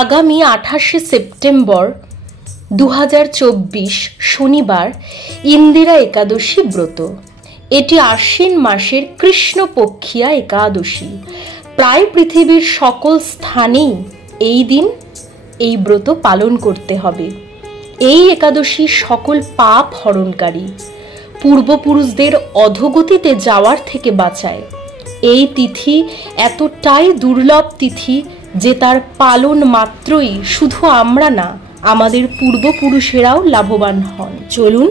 আগামী 28শে সেপ্টেম্বর 2024 শনিবার ইন্দিরা একাদশী ব্রত। এটি আশ্বিন মাসের কৃষ্ণপক্ষিয়া একাদশী। প্রায় পৃথিবীর সকল স্থানেই এই দিন এই ব্রত পালন করতে হবে। এই একাদশী সকল পাপ হরণকারী, পূর্বপুরুষদের অধোগতিতে যাওয়ার থেকে বাঁচায়। এই তিথি এতটাই দুর্লভ তিথি যে তার পালন মাত্রই শুধু আমরা না, আমাদের পূর্বপুরুষেরাও লাভবান হন। চলুন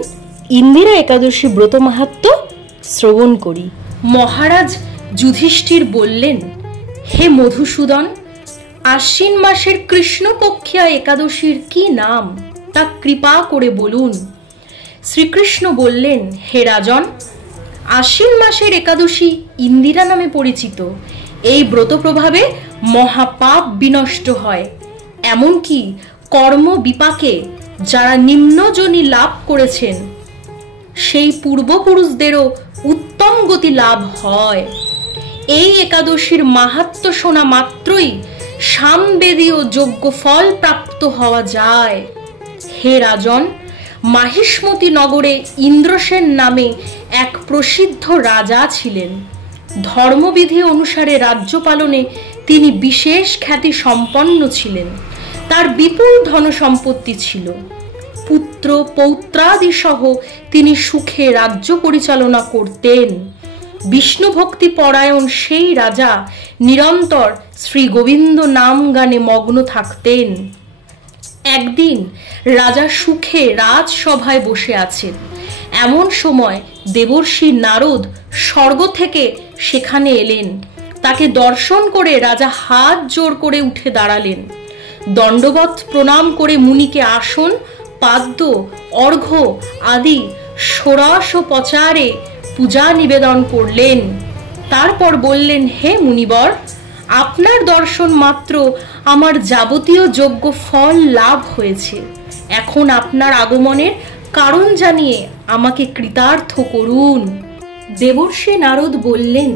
ইন্দিরা একাদশী ব্রত মাহাত্ম্য শ্রবণ করি। মহারাজ যুধিষ্ঠির বললেন, হে মধুসূদন, আশ্বিন মাসের কৃষ্ণপক্ষিয়া একাদশীর কি নাম তা কৃপা করে বলুন। শ্রীকৃষ্ণ বললেন, হে রাজন, আশ্বিন মাসের একাদশী ইন্দিরা নামে পরিচিত। এই ব্রত প্রভাবে মহাপাপ বিনষ্ট হয়, এমনকি কর্ম বিপাকে যারা নিম্নজনী লাভ করেছেন সেই পূর্বপুরুষদেরও উত্তম গতি লাভ হয়। এই একাদশীর মাহাত্ম্য শোনা মাত্রই সামবেদীয় যোগ্য ফল প্রাপ্ত হওয়া যায়। হে রাজন, মাহিষ্মতি নগরে ইন্দ্রসেন নামে এক প্রসিদ্ধ রাজা ছিলেন। ধর্মবিধি অনুসারে রাজ্য পালনে তিনি বিশেষ খ্যাতি সম্পন্ন ছিলেন। তার বিপুল ধন সম্পত্তি ছিল। পুত্র পৌত্রাদি সহ তিনি সুখে রাজ্য পরিচালনা করতেন। বিষ্ণু ভক্তি পরায়ণ সেই রাজা নিরন্তর শ্রী গোবিন্দ নাম গানে মগ্ন থাকতেন। একদিন রাজা সুখে রাজসভায় বসে আছেন। এমন সময় দেবর্ষি নারদ স্বর্গ থেকে সেখানে এলেন। তাকে দর্শন করে রাজা হাত জোর করে উঠে দাঁড়ালেন। দণ্ডবৎ প্রণাম করে মুনিকে আসন, পাদ্য, অর্ঘ্য আদি ষোড়শ পচারে পূজা নিবেদন করলেন। তারপর বললেন, হে মুনিবর, আপনার দর্শন মাত্র আমার যাবতীয় যোগ্য ফল লাভ হয়েছে। এখন আপনার আগমনের কারণ জানিয়ে আমাকে কৃতার্থ করুন। দেবর্ষি নারদ বললেন,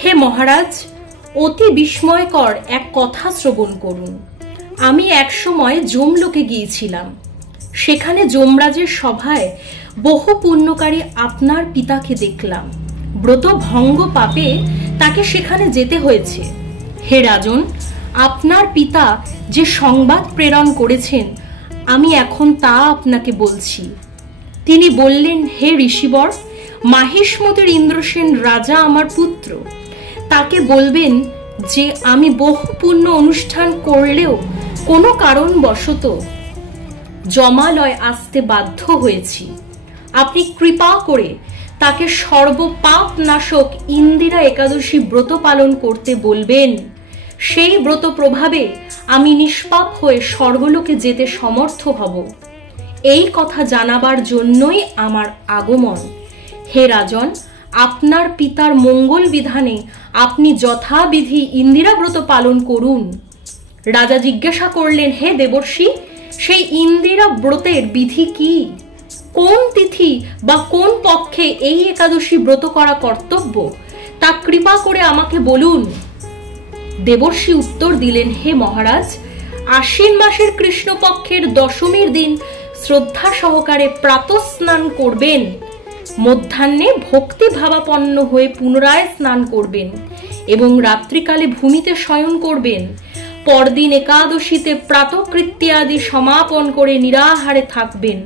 হে মহারাজ, অতি বিস্ময়কর এক কথা শ্রবণ করুন। আমি একসময় যমলোকে গিয়েছিলাম। সেখানে যমরাজের সভায় বহু পুণ্যকারী আপনার পিতাকে দেখলাম। ব্রত ভঙ্গ পাপে তাকে সেখানে যেতে হয়েছে। হে রাজন, আপনার পিতা যে সংবাদ প্রেরণ করেছেন আমি এখন তা আপনাকে বলছি। তিনি বললেন, হে ঋষিবর, মাহিষ্মতির ইন্দ্রসেন রাজা আমার পুত্র। তাকে বলবেন যে আমি বহু পুণ্য অনুষ্ঠান করলেও কোনো কারণবশত জমালয় আসতে বাধ্য হয়েছি। আপনি কৃপা করে তাকে সর্বপাপ নাশক ইন্দিরা একাদশী ব্রত পালন করতে বলবেন। সেই ব্রত প্রভাবে আমি নিষ্পাপ হয়ে স্বর্গলোকে যেতে সমর্থ হব। এই কথা জানাবার জন্যই আমার আগমন। হে রাজন, আপনার পিতার মঙ্গল বিধানে আপনি যথাবিধি ইন্দিরা ব্রত পালন করুন। রাজা জিজ্ঞাসা করলেন, হে দেবর্ষি, সেই ইন্দিরা ব্রতের বিধি কি? কোন তিথি বা কোন পক্ষে এই একাদশী ব্রত করা কর্তব্য তা কৃপা করে আমাকে বলুন। দেবর্ষি উত্তর দিলেন, হে মহারাজ, আশ্বিন মাসের কৃষ্ণপক্ষের দশমীর দিন শ্রদ্ধা সহকারে প্রাতঃস্নান করবেন। মধ্যাহ্নে ভক্তি ভাবাপন্ন হয়ে পুনরায় স্নান করবেন এবং রাত্রিকালে ভূমিতে শয়ন করবেন। পরদিন একাদশীতে প্রাতঃকৃত্যাদি সমাপন করে নিরাহারে থাকবেন।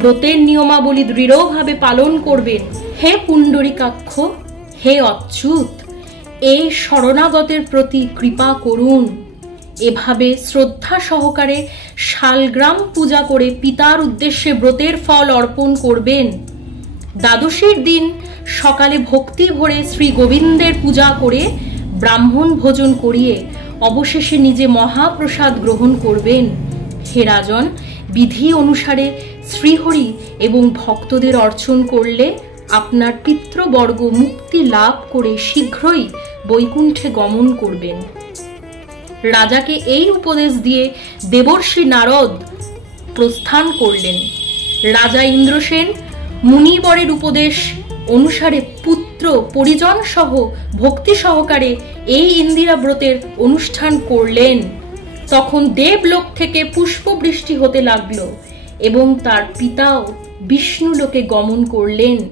ব্রতের নিয়মাবলী দৃঢ়ভাবে পালন করবেন। হে পুণ্ডরীকাক্ষ, হে অচ্যুত, এই শরণাগতের প্রতি কৃপা করুন। এভাবে শ্রদ্ধা সহকারে শালগ্রাম পূজা করে পিতার উদ্দেশ্যে ব্রতের ফল অর্পণ করবেন। দ্বাদশীর দিন সকালে ভক্তি ভরে শ্রী গোবিন্দের পূজা করে ব্রাহ্মণ ভোজন করিয়ে অবশেষে নিজে মহাপ্রসাদ গ্রহণ করবেন। হে রাজন, বিধি অনুসারে শ্রীহরি এবং ভক্তদের অর্চন করলে আপনার পিতৃবর্গ মুক্তি লাভ করে শীঘ্রই বৈকুণ্ঠে গমন করবেন। রাজাকে এই উপদেশ দিয়ে দেবর্ষি নারদ প্রস্থান করলেন। রাজা ইন্দ্রসেন মুনিবরের উপদেশ অনুসারে পুত্র পরিজন সহ ভক্তি সহকারে এই ইন্দিরা ব্রতের অনুষ্ঠান করলেন। তখন দেবলোক থেকে পুষ্পবৃষ্টি হতে লাগলো এবং তার পিতাও বিষ্ণুলোকে গমন করলেন।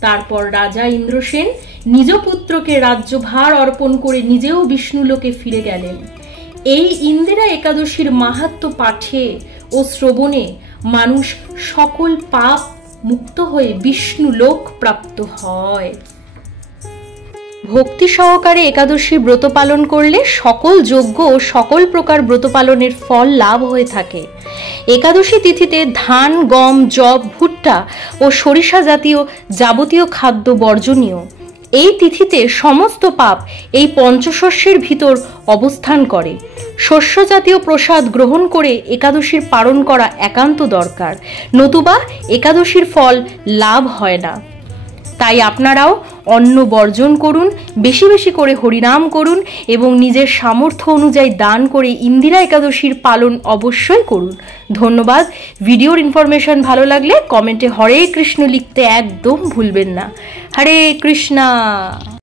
তারপর রাজা ইন্দ্রসেন নিজ পুত্রকে রাজ্যভার অর্পণ করে নিজেও বিষ্ণুলোকে ফিরে গেলেন। এই ইন্দিরা একাদশীর মাহাত্ম্য পাঠে ও শ্রবণে মানুষ সকল পাপ মুক্ত হয়ে বিষ্ণুলোক প্রাপ্ত হয়। ভক্তি সহকারে একাদশী ব্রত পালন করলে সকল যজ্ঞ ও সকল প্রকার ব্রত পালনের ফল লাভ হয়ে থাকে। একাদশী তিথিতে ধান, গম, যব, ভুট্টা ও সরিষা জাতীয় যাবতীয় খাদ্য বর্জনীয়। এই তিথিতে সমস্ত পাপ এই পঞ্চশস্যের ভিতর অবস্থান করে। শস্য জাতীয় প্রসাদ গ্রহণ করে একাদশীর পালন করা একান্ত দরকার, নতুবা একাদশীর ফল লাভ হয় না। তাই আপনারাও অন্ন বর্জন করুন, বেশি বেশি করে হরিনাম করুন এবং নিজের সামর্থ্য অনুযায়ী দান করে ইন্দিরা একাদশীর পালন অবশ্যই করুন। ধন্যবাদ। ভিডিওর ইনফরমেশন ভালো লাগলে কমেন্টে হরে কৃষ্ণ লিখতে একদম ভুলবেন না। হরে কৃষ্ণা।